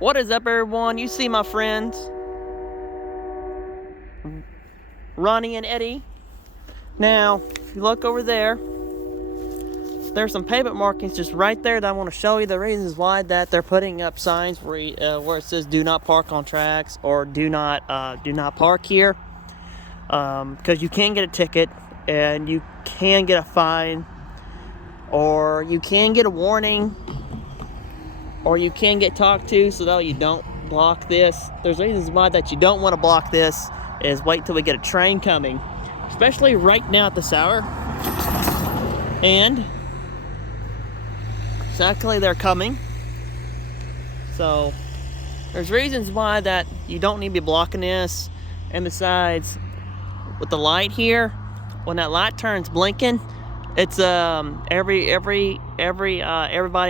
What is up, everyone? You see my friends Ronnie and Eddie. Now, if you look over there, there's some pavement markings just right there that I want to show you the reasons why that they're putting up signs where it says "Do not park on tracks" or "Do not park here," because you can get a ticket and you can get a fine, or you can get a warning, or you can get talked to, so that you don't block this. There's reasons why that you don't want to block this. Is wait till we get a train coming, especially right now at this hour. And exactly, they're coming. So there's reasons why that you don't need to be blocking this. And besides, with the light here, when that light turns blinking, it's everybody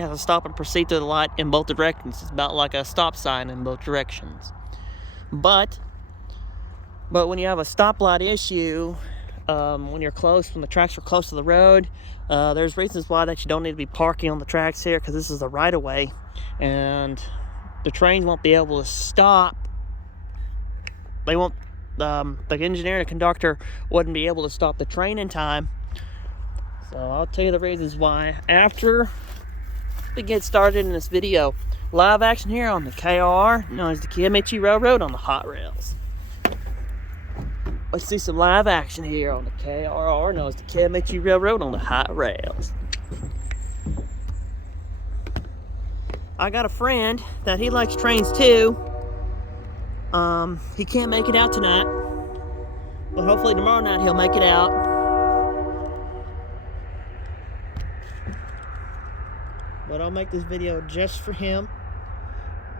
has to stop and proceed to the light in both directions. It's about like a stop sign in both directions. But when you have a stoplight issue, when the tracks are close to the road, there's reasons why that you don't need to be parking on the tracks here, because this is the right of way, and the trains won't be able to stop. They won't. The engineer and the conductor wouldn't be able to stop the train in time. So I'll tell you the reasons why after we get started in this video. Live action here on the KRR, known as the Kiamichi Railroad on the hot rails. Let's see some live action here on the KRR, known as the Kiamichi Railroad on the hot rails. I got a friend that he likes trains too. He can't make it out tonight, but hopefully tomorrow night he'll make it out. But I'll make this video just for him,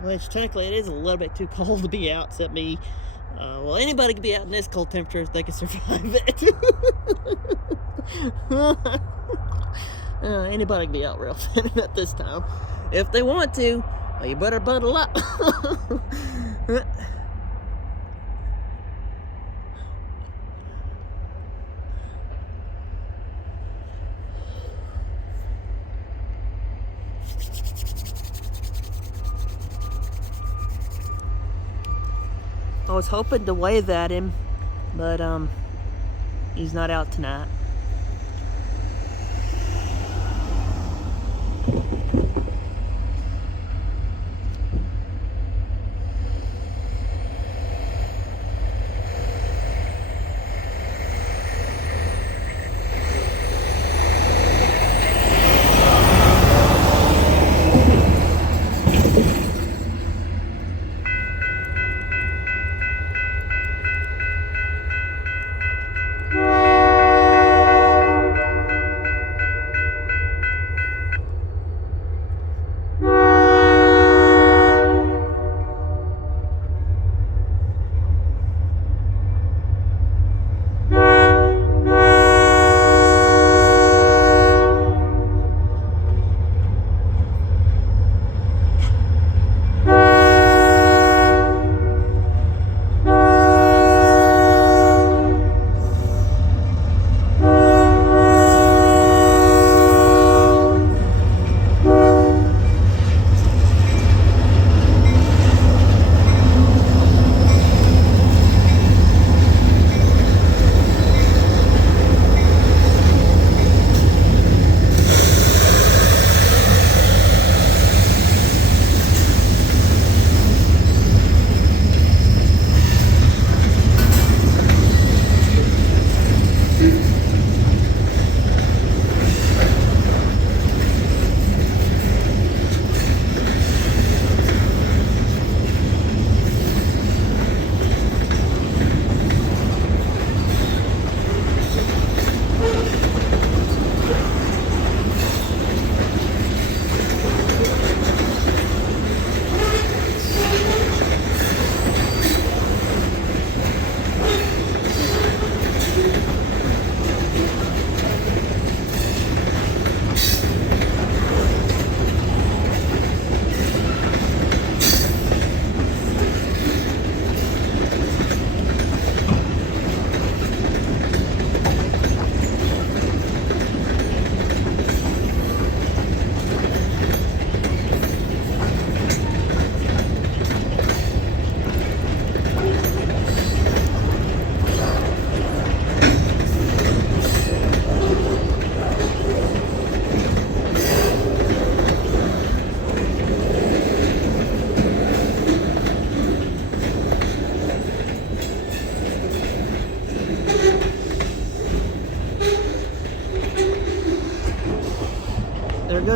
which technically it is a little bit too cold to be out, except me. Well, anybody can be out in this cold temperature if they can survive it. Anybody can be out real thin at this time. If they want to, well, you better bundle up. I was hoping to wave at him, but he's not out tonight.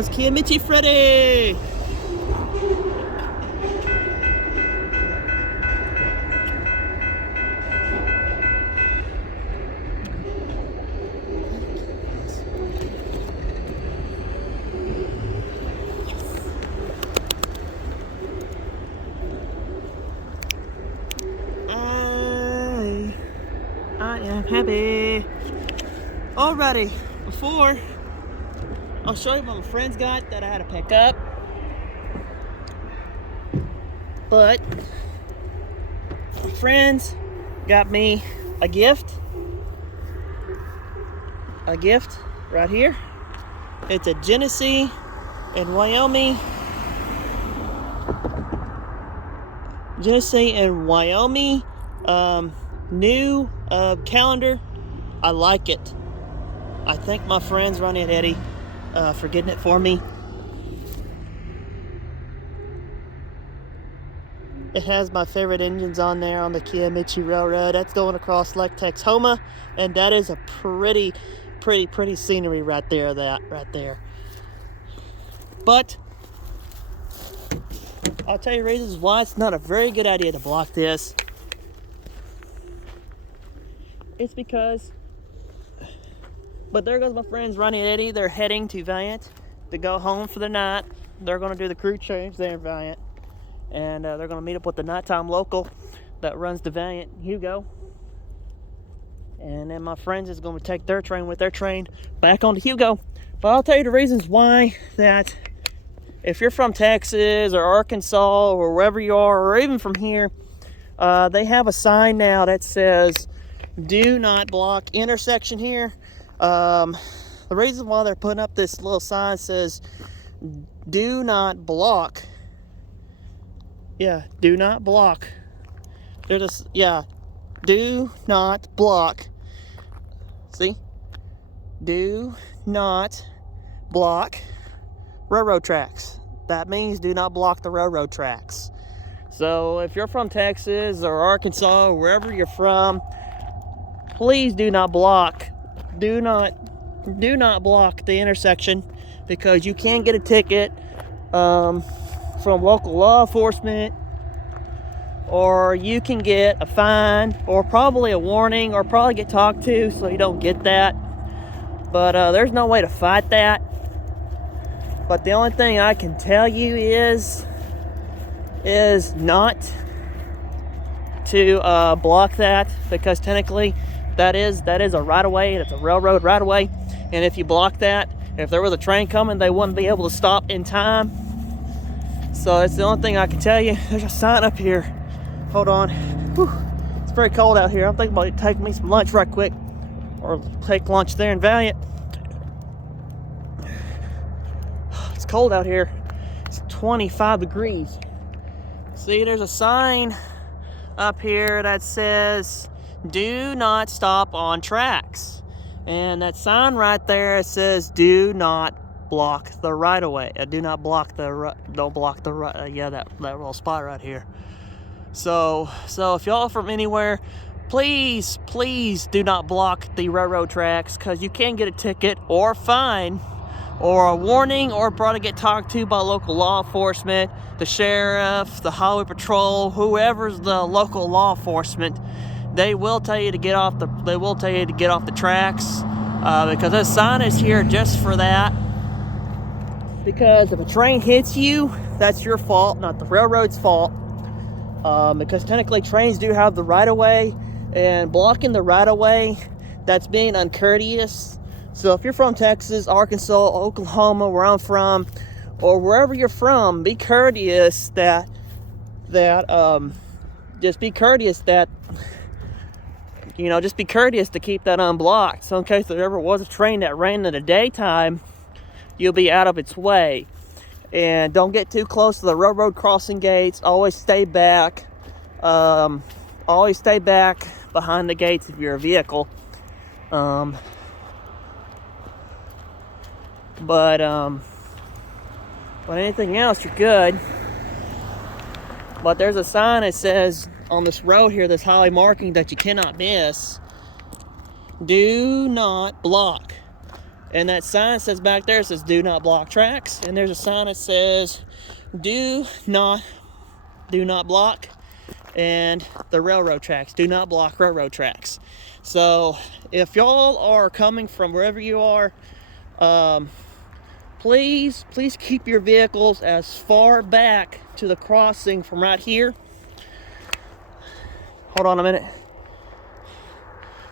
goes Kiamichi Freddy. I am happy. Alrighty, before I'll show you what my friends got that I had to pick up. But my friends got me a gift. A gift right here. It's a Genesee and Wyoming. Genesee and Wyoming new calendar. I like it. I thank my friends Ronnie and Eddie for getting it for me. It has my favorite engines on there on the Kiamichi Railroad. That's going across Lake Texoma, and that is a pretty scenery right there. But I'll tell you reasons why it's not a very good idea to block this. It's because, but there goes my friends Ronnie and Eddie. They're heading to Valiant to go home for the night. They're going to do the crew change there in Valiant. And they're going to meet up with the nighttime local that runs the Valiant, Hugo. And then my friends is going to take their train with their train back on to Hugo. But I'll tell you the reasons why that if you're from Texas or Arkansas or wherever you are, or even from here, they have a sign now that says, "Do not block intersection here." The reason why they're putting up this little sign says, "Do not block." Yeah, do not block. They're just, yeah, do not block. See? Do not block railroad tracks. That means do not block the railroad tracks. So if you're from Texas or Arkansas or wherever you're from, please do not block. Do not block the intersection, because you can get a ticket from local law enforcement, or you can get a fine, or probably a warning, or probably get talked to so you don't get that. But there's no way to fight that. But the only thing I can tell you is not to block that, because technically that is a right of way. It's a railroad right of way, and if you block that, if there was a train coming, they wouldn't be able to stop in time. So that's the only thing I can tell you. There's a sign up here. Hold on. Whew. It's very cold out here. I'm thinking about taking me some lunch right quick, or take lunch there in Valiant. It's cold out here. It's 25 degrees. See, there's a sign up here that says, "Do not stop on tracks." And that sign right there says, "Do not block the right of way." Do not block the don't block the right. Yeah, that little spot right here. So if y'all are from anywhere, please do not block the railroad tracks, because you can get a ticket or a fine or a warning, or probably get talked to by local law enforcement, the sheriff, the highway patrol, whoever's the local law enforcement. They will tell you to get off the tracks, because this sign is here just for that. Because if a train hits you, that's your fault, not the railroad's fault. Because technically trains do have the right of way, and blocking the right of way, that's being uncourteous. So if you're from Texas, Arkansas, Oklahoma, where I'm from, or wherever you're from, be courteous just be courteous to keep that unblocked. So in case there ever was a train that ran in the daytime, you'll be out of its way. And don't get too close to the railroad crossing gates. Always stay back. Always stay back behind the gates if you're a vehicle. But anything else, you're good. But there's a sign that says on this road here, this highway marking that you cannot miss, "Do not block And that sign says back there, it says do not block tracks. And there's a sign that says do not block, and the railroad tracks, do not block railroad tracks. So if y'all are coming from wherever you are, please keep your vehicles as far back to the crossing from right here. Hold on a minute.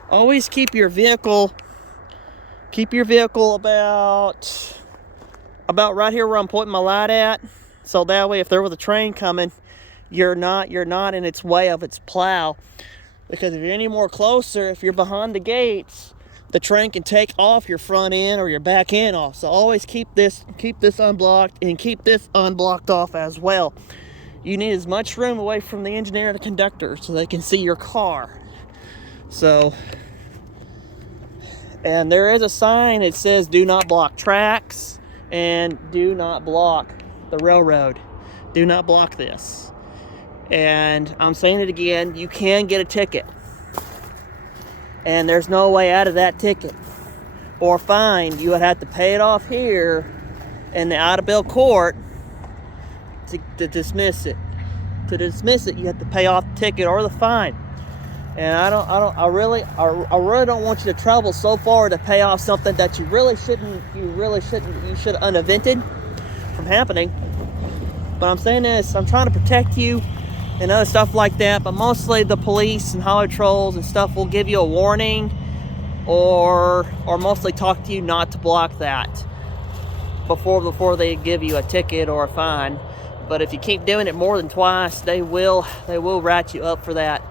Always keep your vehicle about right here where I'm pointing my light at. So that way, if there was a train coming, you're not in its way of its plow. Because if you're any more closer, if you're behind the gates, the train can take off your front end or your back end off. So always keep this unblocked, and keep this unblocked off as well. You need as much room away from the engineer and the conductor so they can see your car. So, and there is a sign that says do not block tracks and do not block the railroad. Do not block this. And I'm saying it again, you can get a ticket. And there's no way out of that ticket or fine. You would have to pay it off here in the Idabel court to dismiss it. To dismiss it, you have to pay off the ticket or the fine. And I really don't want you to travel so far to pay off something that you should have unvented from happening. But I'm saying this, I'm trying to protect you and other stuff like that, but mostly the police and highway patrols and stuff will give you a warning or mostly talk to you not to block that before they give you a ticket or a fine. But if you keep doing it more than twice, they will write you up for that.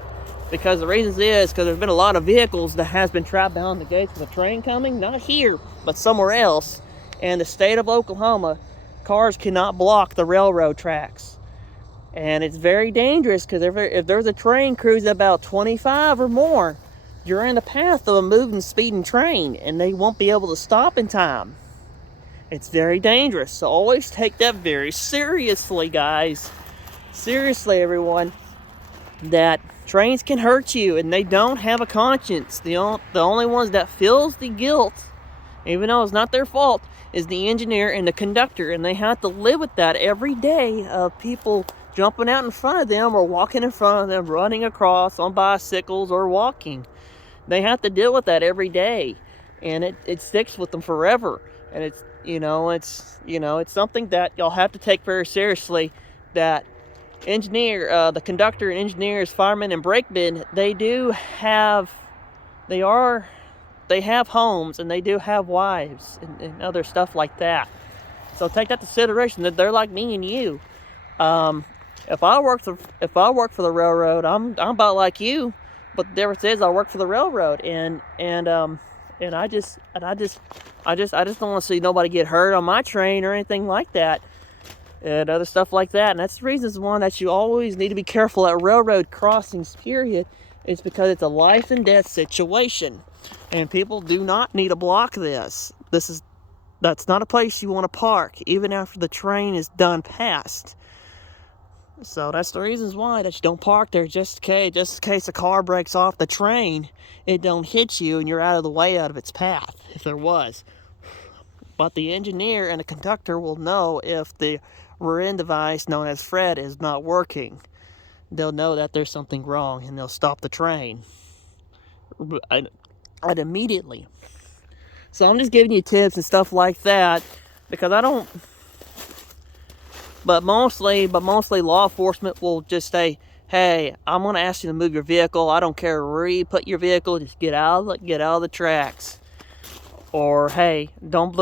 Because the reason is because there's been a lot of vehicles that has been trapped behind the gates with a train coming, not here, but somewhere else. And the state of Oklahoma, cars cannot block the railroad tracks. And it's very dangerous because if there's a train cruising about 25 or more, you're in the path of a moving, speeding train, and they won't be able to stop in time. It's very dangerous. So always take that very seriously, guys. Seriously, everyone. That trains can hurt you, and they don't have a conscience. The only ones that feels the guilt, even though it's not their fault, is the engineer and the conductor, and they have to live with that every day of people jumping out in front of them or walking in front of them, running across on bicycles or walking. They have to deal with that every day, and it sticks with them forever. And it's something that y'all have to take very seriously. That the conductor and engineers, firemen and brakemen, they have homes, and they do have wives and other stuff like that. So take that into consideration, that they're like me and you. If I work for the railroad, I'm about like you, but the difference is I work for the railroad, and I just don't want to see nobody get hurt on my train or anything like that. And other stuff like that. And that's the reason one that you always need to be careful at railroad crossings, period. It's because it's a life and death situation. And people do not need to block this. That's not a place you want to park, even after the train is done past. So that's the reasons why that you don't park there, just in case a car breaks off the train, it don't hit you and you're out of the way, out of its path, if there was. But the engineer and the conductor will know if the rear end device known as Fred is not working. They'll know that there's something wrong, and they'll stop the train and immediately. So I'm just giving you tips and stuff like that, because I don't. But mostly law enforcement will just say, "Hey, I'm going to ask you to move your vehicle. I don't care where you put your vehicle. Just get out of the tracks." Or, "Hey, don't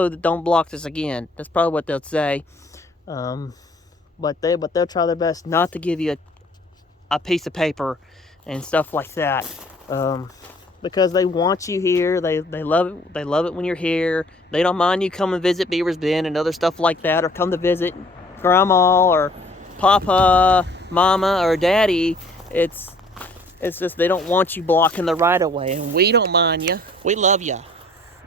block this again." That's probably what they'll say. But they'll try their best not to give you a piece of paper and stuff like that. Because they want you here. They love it. They love it when you're here. They don't mind you come and visit Beaver's Bend and other stuff like that, or come to visit Grandma or Papa, Mama, or Daddy. It's just they don't want you blocking the right of way, and we don't mind you. We love you.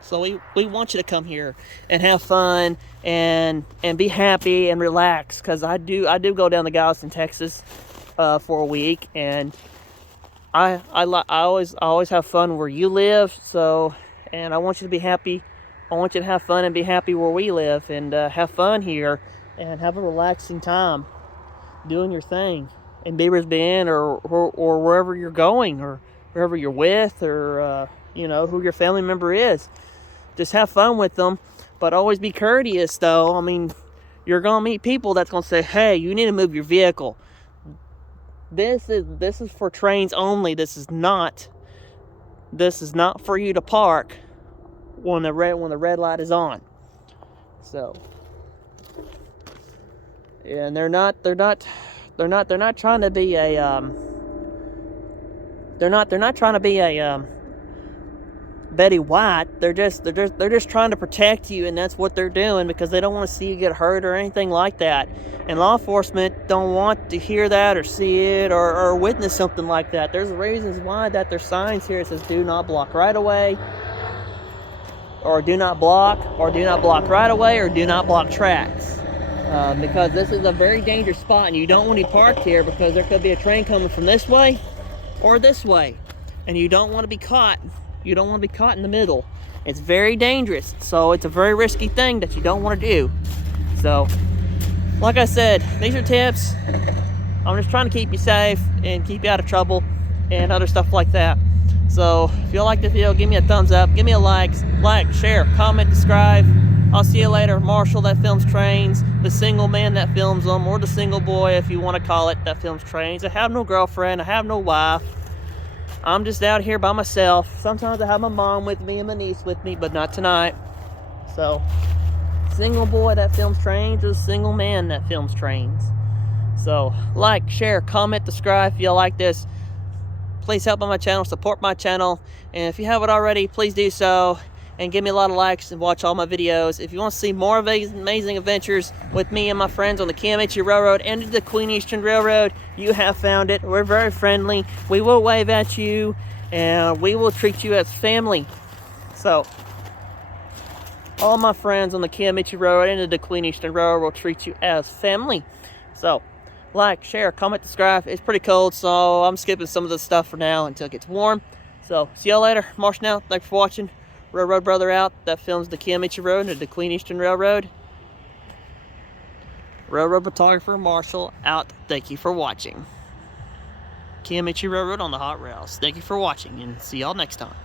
So we want you to come here and have fun and be happy and relax. Because I do go down to Galveston, Texas, for a week, and I always have fun where you live. So, and I want you to be happy I want you to have fun and be happy where we live, and have fun here and have a relaxing time doing your thing in Beaver's Bend or wherever you're going, or wherever you're with, or you know, who your family member is. Just have fun with them, but always be courteous though. I mean, you're gonna meet people that's gonna say, hey, you need to move your vehicle. This is for trains only. This is not for you to park when the red light is on. So, and they're not trying to be a they're not trying to be a Betty White. They're just trying to protect you, and that's what they're doing, because they don't want to see you get hurt or anything like that. And law enforcement don't want to hear that or see it or witness something like that. There's reasons why that there's signs here that says do not block right away, or do not block, or do not block right away, or do not block tracks. Because this is a very dangerous spot, and you don't want to be parked here because there could be a train coming from this way or this way, and you don't want to be caught. You don't want to be caught in the middle. It's very dangerous, so it's a very risky thing that you don't want to do. So, like I said, these are tips. I'm just trying to keep you safe and keep you out of trouble and other stuff like that. So, if you like the video, give me a thumbs up, give me a like, share, comment, subscribe. I'll see you later. Marshall that films trains, the single man that films them, or the single boy, if you want to call it, that films trains. I have no girlfriend, I have no wife. I'm just out here by myself. Sometimes I have my mom with me and my niece with me, but not tonight. So, single boy that films trains is a single man that films trains. So, like, share, comment, subscribe if you like this. Please help on my channel, support my channel. And if you haven't already, please do so. And give me a lot of likes and watch all my videos. If you want to see more of these amazing adventures with me and my friends on the Kiamichi Railroad and the Queen Eastern Railroad, you have found it. We're very friendly. We will wave at you, and we will treat you as family. So, all my friends on the Kiamichi Railroad and the Queen Eastern Railroad will treat you as family. So, like, share, comment, subscribe. It's pretty cold, so I'm skipping some of the stuff for now until it gets warm. So, see y'all later. Marsh now. Thanks for watching. Railroad brother out that films the Kiamichi Road and the Queen Eastern Railroad. Railroad photographer Marshall out. Thank you for watching. Kiamichi Railroad on the hot rails. Thank you for watching, and see y'all next time.